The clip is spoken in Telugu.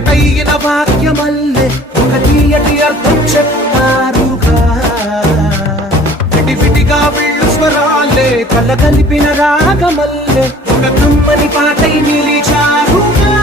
ఒకటైన వాక్యమల్లే ఒక తీయటి అర్థం చెప్తారుగా. విడివిడిగా వీళ్ళు స్వరాలే కలగలిపిన రాగమల్లే ఒక కమ్మని పాటై నిలిచారుగా.